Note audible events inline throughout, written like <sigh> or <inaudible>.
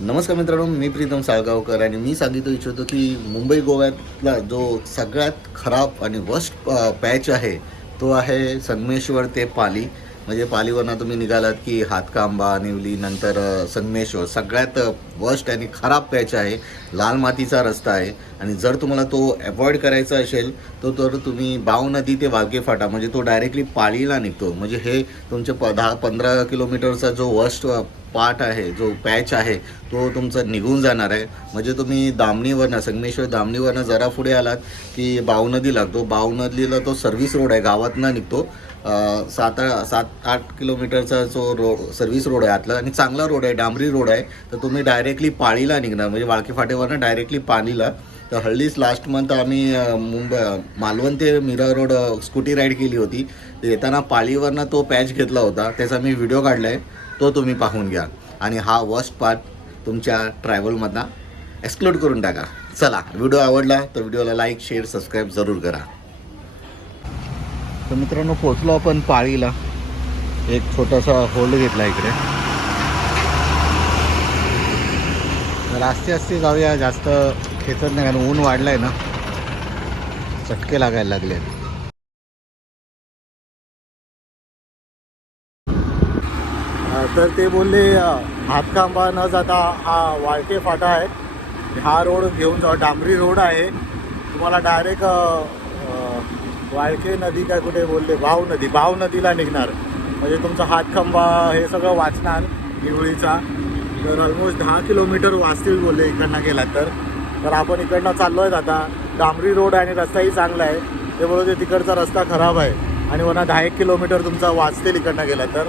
नमस्कार मित्रांनो मी प्रीतम साळगावकर आणि मी सांगितू इच्छितो की मुंबई गोव्यातला जो सगळ्यात खराब आणि वर्स्ट पॅच आहे तो आहे संगमेश्वर ते पाली. म्हणजे पालीवरनं तुम्ही निघालात की हातकांबा निवली नंतर संगमेश्वर. सगळ्यात वर्स्ट आणि खराब पॅच आहे लाल मातीचा रस्ता आहे. आणि जर तुम्हाला तो अवॉइड करायचा असेल तो तर तुम्ही बाव नदी ते वाघे फाटा म्हणजे तो डायरेक्टली पालीला निघतो. म्हणजे हे तुमचे प दहा पंधरा किलोमीटरचा जो वर्स्ट पार्ट आहे जो पॅच आहे तो तुमचा निघून जाणार आहे. म्हणजे तुम्ही दामणीवरनं संगमेश्वर दामणीवरनं जरा पुढे आलात की बावनदी लागतो. बावनदीला तो सर्व्हिस रोड आहे गावातनं निघतो. सात सात आठ किलोमीटरचा जो रोड सर्व्हिस रोड आहे आतला. आणि चांगला रोड आहे डांबरी रोड आहे. तर तुम्ही डायरेक्टली पाळीला निघणार. म्हणजे वाळकी फाटेवरनं डायरेक्टली पाणीला. तर हल्लीच लास्ट मंथ आम्ही मुंबई मालवण ते मिरा रोड स्कूटी राईड केली होती. येताना पाळीवरनं तो पॅच घेतला होता. त्याचा मी व्हिडिओ काढला आहे तो तुम्ही पाहून घ्या. आणि हा वर्स्ट पार्ट तुमच्या ट्रॅव्हलमधला एक्सक्लूड करून टाका. चला व्हिडिओ आवडला तर व्हिडिओला लाईक शेअर सबस्क्राईब जरूर करा. तर मित्रांनो पोचलो आपण पाळीला. एक छोटासा होल्ड घेतला इकडे. तर आस्ते आस्ते जाऊया. जास्त खेचत नाही कारण ऊन वाढलं आहे ना. चटके लागायला लागले तर ते बोलले हातकांबा न जाता हा वाळके फाटा आहे. हा रोड घेऊन जा डांबरी रोड आहे. तुम्हाला डायरेक्ट वाळके नदी काय कुठे बोलले भाव नदी भाव नदीला निघणार. म्हणजे तुमचा हातखंबा हे सगळं वाचणार निवळीचा तर ऑलमोस्ट दहा किलोमीटर वाचतील बोलले इकडनं गेला तर. तर आपण इकडनं चाललो आहेत आता डांबरी रोड आणि रस्ताही चांगला आहे. ते बोलते तिकडचा रस्ता खराब आहे. आणि वरना दहा एक किलोमीटर तुमचा वाचतील इकडनं गेला तर.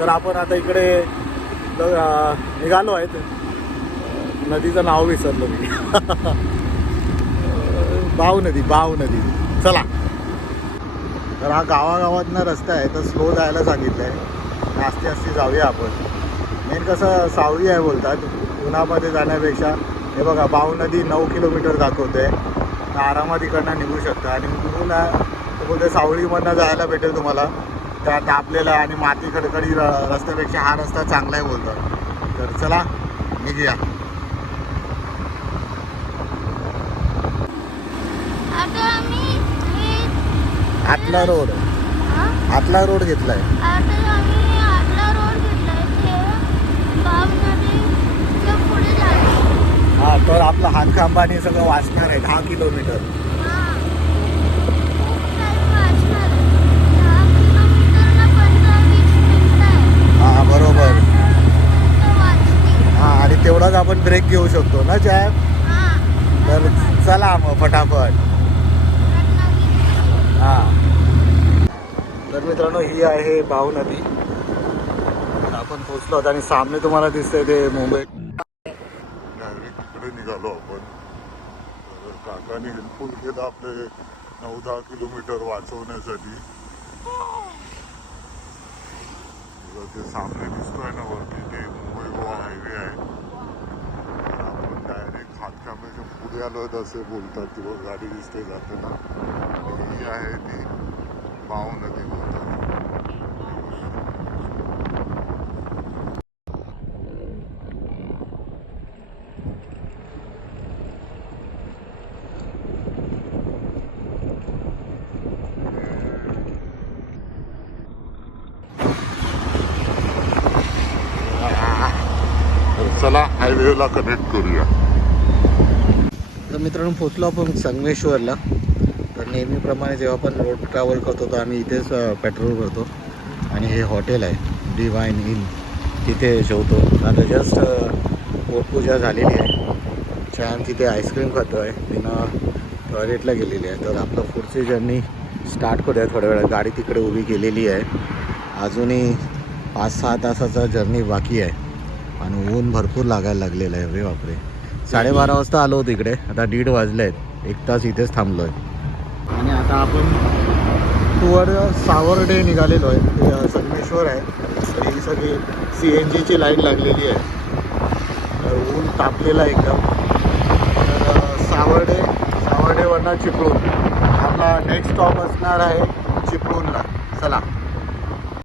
तर आपण आता इकडे निघालो आहेत नदीचं नाव विसरलो मी. <laughs> बाव नदी बाव नदी. चला. तर हा गावागावातनं रस्ता आहे तर स्लो जायला सांगितलं आहे आस्ती आस्ती जाऊया आपण. मेन कसं सावळी आहे बोलतात उन्हामध्ये जाण्यापेक्षा. हे बघा बाव नदी नऊ किलोमीटर दाखवते. तर आरामात इकडनं निघू शकता. आणि निघून बोलते सावळीमधनं जायला भेटेल तुम्हाला. त्या तापलेला आणि माती खडखडी र रस्त्यापेक्षा हा रस्ता चांगला आहे बोलतात तर चला निघूया. आतला रोड. हा? आतला रोड घेतलाय. हा तर आपला हातखांबाने सगळं वाचणार आहे दहा किलोमीटर हा. खूप time वाचणार आहे. दहा किलोमीटरला पंधरा वीस मिनिटं आहे. हा बरोबर मिनिटं वाचतील. हा आणि तेवढाच आपण ब्रेक घेऊ शकतो ना जॅब तर चला मग फटाफट. हां. हा तर मित्रांनो ही आहे भाव नदी. आपण पोचलो आहोत आणि सामने तुम्हाला दिसते ते मुंबई. डायरेक्ट तिकडे निघालो आपण. काकाने हेल्पफुल केलं आपले नऊ दहा किलोमीटर वाचवण्यासाठी. ते सामने दिसतोय ना वरती ते मुंबई गोवा हायवे आहे तर आपण डायरेक्ट हातकाम्याच्या असे बोलतात की बघ गाडी दिसते जाताना. ही आहे ती बाव नदी बोलतात. चला हायवेला कनेक्ट करूया. तर मित्रांनो पोचलो आपण संगमेश्वरला. तर नेहमीप्रमाणे जेव्हा आपण रोड ट्रॅव्हल करतो तर आम्ही इथेच पेट्रोल करतो आणि हे हॉटेल आहे डिवाईन इन तिथे जेवतो. आता जस्ट पोटपूजा झालेली आहे. छान तिथे आईस्क्रीम खातो आहे तिनं टॉयलेटला गेलेली आहे. तर आपलं पुढची जर्नी स्टार्ट करूया थोड्या वेळा गाडी तिकडे उभी केलेली आहे. अजूनही पाच सहा तासाचा जर्नी बाकी आहे. आणि ऊन भरपूर लागायला लागलेलं आहे. रे बापरे. साडेबारा वाजता आलो होतो इकडे. आता दीड वाजले आहेत. एक तास इथेच थांबलो आहे आणि आता आपण टुवर सावर्डे निघालेलो आहे. संगमेश्वर आहे. ही सगळी सी एन जीची लाईन लागलेली आहे. ऊन तापलेला एकदम. तर सावर्डे सावर्डेवरनं चिपळूण. आपला नेक्स्ट स्टॉप असणार आहे चिपळूणला. चला.